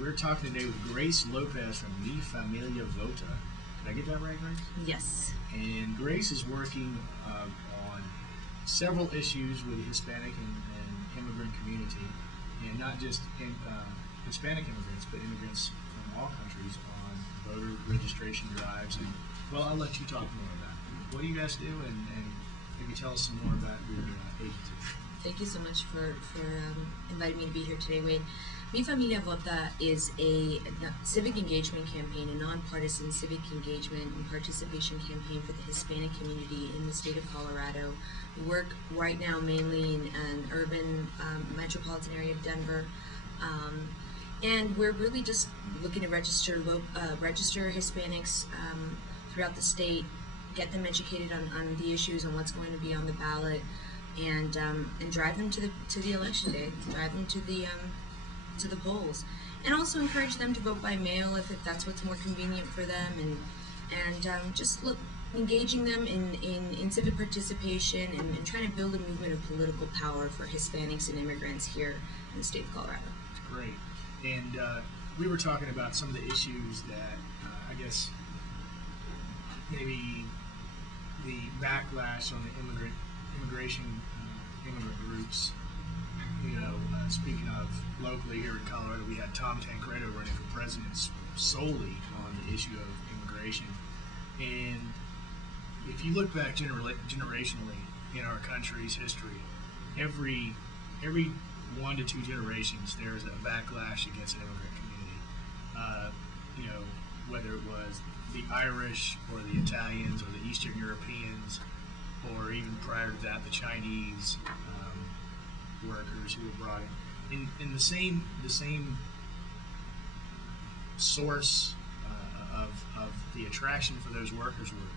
We're talking today with Grace Lopez from Mi Familia Vota. Did I get that right, Grace? Yes. And Grace is working on several issues with the Hispanic and immigrant community, and not just Hispanic immigrants, but immigrants from all countries on voter registration drives. And well, I'll let you talk more about it. What do you guys do, and maybe tell us some more about your agency. Thank you so much for inviting me to be here today, Wade. Mi Familia Vota is a civic engagement campaign, a nonpartisan civic engagement and participation campaign for the Hispanic community in the state of Colorado. We work right now mainly in an urban metropolitan area of Denver, and we're really just looking to register Hispanics throughout the state, get them educated on the issues and what's going to be on the ballot, and drive them to the election day, drive them to the polls, and also encourage them to vote by mail if that's what's more convenient for them, and just engaging them in civic participation and trying to build a movement of political power for Hispanics and immigrants here in the state of Colorado. That's great. And we were talking about some of the issues that I guess maybe the backlash on the immigrant groups. Speaking of locally here in Colorado, we had Tom Tancredo running for president solely on the issue of immigration. And if you look back generationally in our country's history, every 1 to 2 generations there's a backlash against an immigrant community. Whether it was the Irish or the Italians or the Eastern Europeans, or even prior to that, the Chinese workers who were brought in the same source of the attraction for those workers were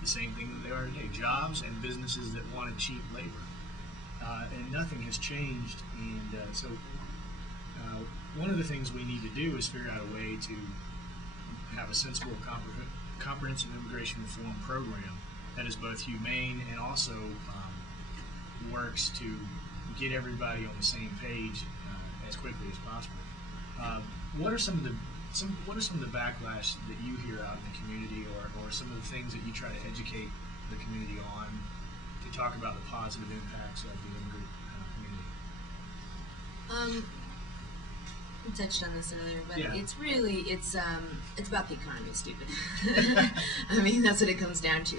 the same thing that they are today: jobs and businesses that wanted cheap labor, and nothing has changed. And so one of the things we need to do is figure out a way to have a sensible, comprehensive immigration reform program that is both humane and also works to get everybody on the same page as quickly as possible. What are some of the backlash that you hear out in the community, or some of the things that you try to educate the community on to talk about the positive impacts of the immigrant community? We touched on this earlier, but yeah. it's about the economy, stupid. I mean, that's what it comes down to.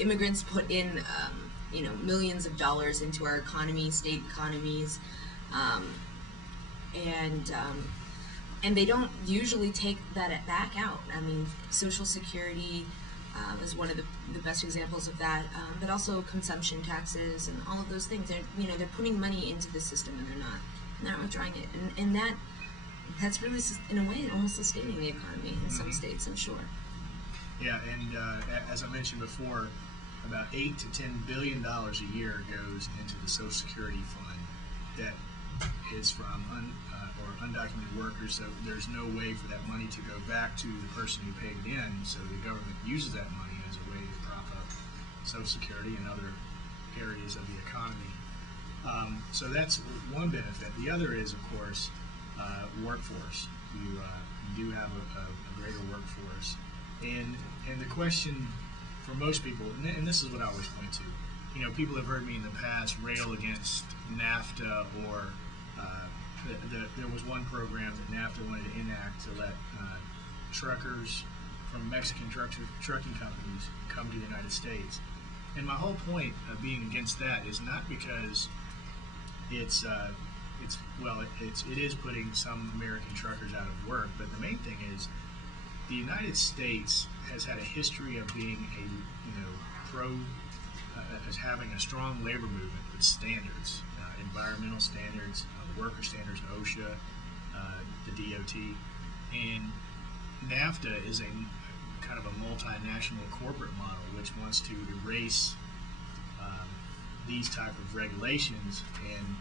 Immigrants put in millions of dollars into our economy, state economies, and they don't usually take that back out. I mean, Social Security is one of the best examples of that, but also consumption taxes and all of those things. They're putting money into the system, and they're not withdrawing it, and that's really, in a way, almost sustaining the economy in some states, I'm sure. Yeah, and as I mentioned before, about $8 to $10 billion a year goes into the Social Security fund that is from undocumented workers. So there's no way for that money to go back to the person who paid it in. So the government uses that money as a way to prop up Social Security and other areas of the economy. So that's one benefit. The other is, of course, workforce. You do have a greater workforce, and the question for most people, and this is what I always point to, people have heard me in the past rail against NAFTA, or there was one program that NAFTA wanted to enact to let truckers from Mexican trucking companies come to the United States. And my whole point of being against that is not because it is putting some American truckers out of work, but the main thing is the United States has had a history of being as having a strong labor movement with standards, environmental standards, worker standards, OSHA, the DOT, and NAFTA is a kind of a multinational corporate model which wants to erase these type of regulations, and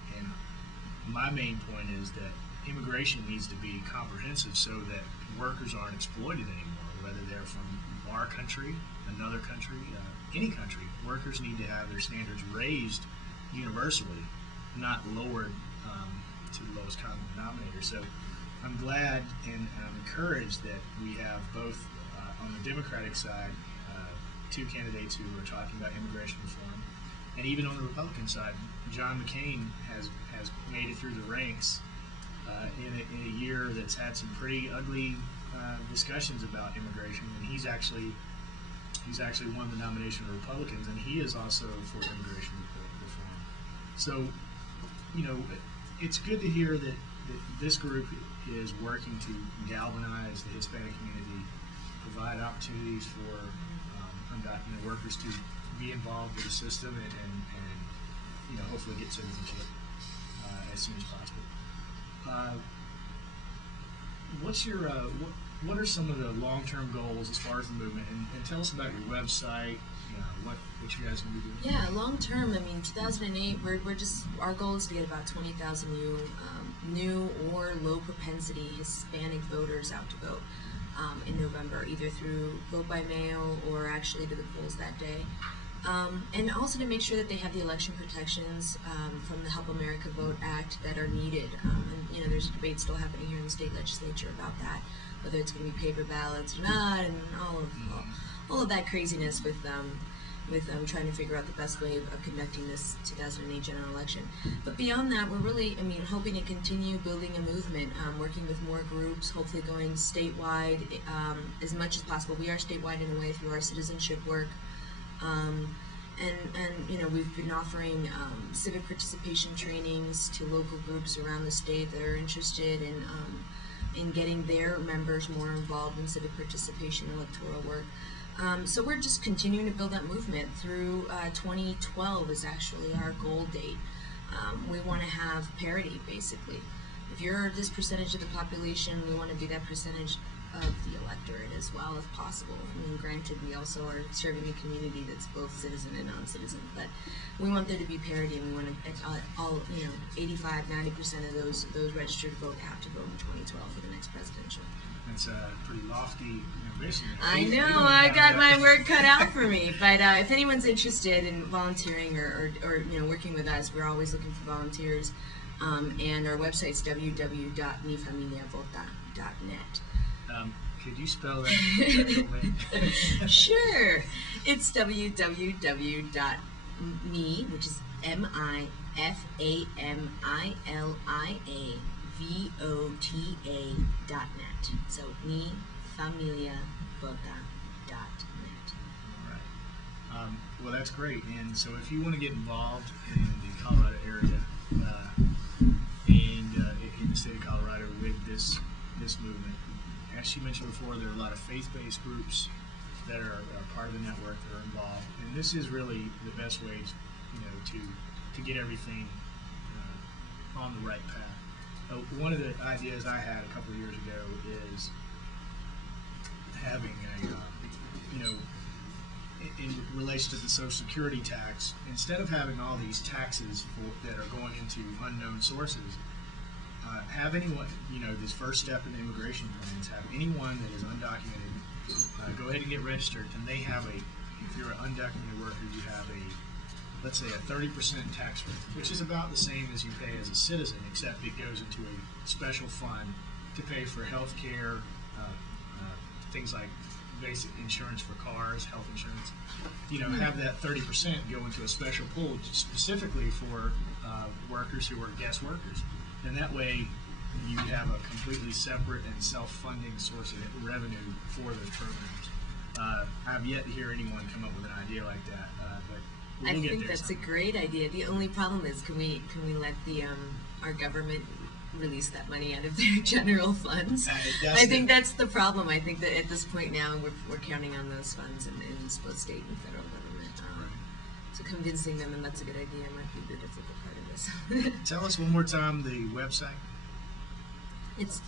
my main point is that immigration needs to be comprehensive so that workers aren't exploited anymore, whether they're from our country, another country, any country. Workers need to have their standards raised universally, not lowered to the lowest common denominator. So I'm glad and I'm encouraged that we have both on the Democratic side two candidates who are talking about immigration reform, and even on the Republican side, John McCain has made it through the ranks in a year that's had some pretty ugly discussions about immigration, and he's actually won the nomination of Republicans, and he is also for immigration reform. So, it's good to hear that this group is working to galvanize the Hispanic community, provide opportunities for undocumented workers to be involved with the system, and hopefully get citizenship as soon as possible. What are some of the long-term goals as far as the movement? And tell us about your website. What you guys will be doing. Yeah, long term. 2008. Our goal is to get about 20,000 new or low propensity Hispanic voters out to vote in November, either through vote by mail or actually to the polls that day. And also to make sure that they have the election protections from the Help America Vote Act that are needed. And there's a debate still happening here in the state legislature about that, whether it's going to be paper ballots or not, and all of that craziness with trying to figure out the best way of conducting this 2008 general election. But beyond that, we're really, hoping to continue building a movement, working with more groups, hopefully going statewide as much as possible. We are statewide in a way through our citizenship work. We've been offering civic participation trainings to local groups around the state that are interested in getting their members more involved in civic participation and electoral work. So we're just continuing to build that movement through 2012 is actually our goal date. We want to have parity, basically. If you're this percentage of the population, we want to be that percentage of the electorate as well as possible. Granted, we also are serving a community that's both citizen and non-citizen, but we want there to be parity, and we want to all 85-90% of those registered to vote have to vote in 2012 for the next presidential. That's a pretty lofty ambition. I know, I got my work cut out for me. But if anyone's interested in volunteering or working with us, we're always looking for volunteers. And our website's www.mifamiliavota.net. Could you spell that? Sure. It's www.mi, which is MIFAMILIAVOTA.net. So mifamiliavota.net. All right. Well, that's great. And so if you want to get involved in the Colorado area in the state of Colorado with this movement, as she mentioned before, there are a lot of faith-based groups that are part of the network that are involved, and this is really the best way, to get everything on the right path. One of the ideas I had a couple of years ago is having in relation to the Social Security tax, instead of having all these taxes that are going into unknown sources, have anyone, this first step in the immigration plans, have anyone that is undocumented go ahead and get registered, and they have if you're an undocumented worker, you have let's say a 30% tax rate, which is about the same as you pay as a citizen, except it goes into a special fund to pay for health care, things like basic insurance for cars, health insurance. Have that 30% go into a special pool specifically for workers who are guest workers. And that way you have a completely separate and self-funding source of revenue for those programs. I've yet to hear anyone come up with an idea like that, but we'll I get think there that's sometime. a great idea. The only problem is, can we let our government release that money out of their general funds? I think that's the problem. I think that at this point now we're counting on those funds in both state and federal government. So convincing them, and that's a good idea, might be the difficult part of this. Tell us one more time the website. It's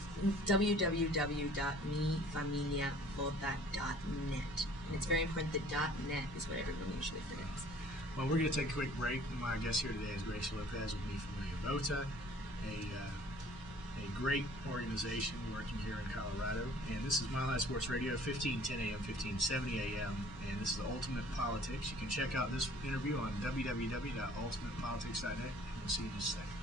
www.mifamiliavota.net. And it's very important that .net is what everyone usually forgets. Well, we're going to take a quick break. My guest here today is Grace Lopez of Mi, Familia Vota, a great organization working here in Colorado. And this is Mile High Sports Radio, 1510 AM, 1570 AM. And this is Ultimate Politics. You can check out this interview on www.ultimatepolitics.net. And we'll see you in just a second.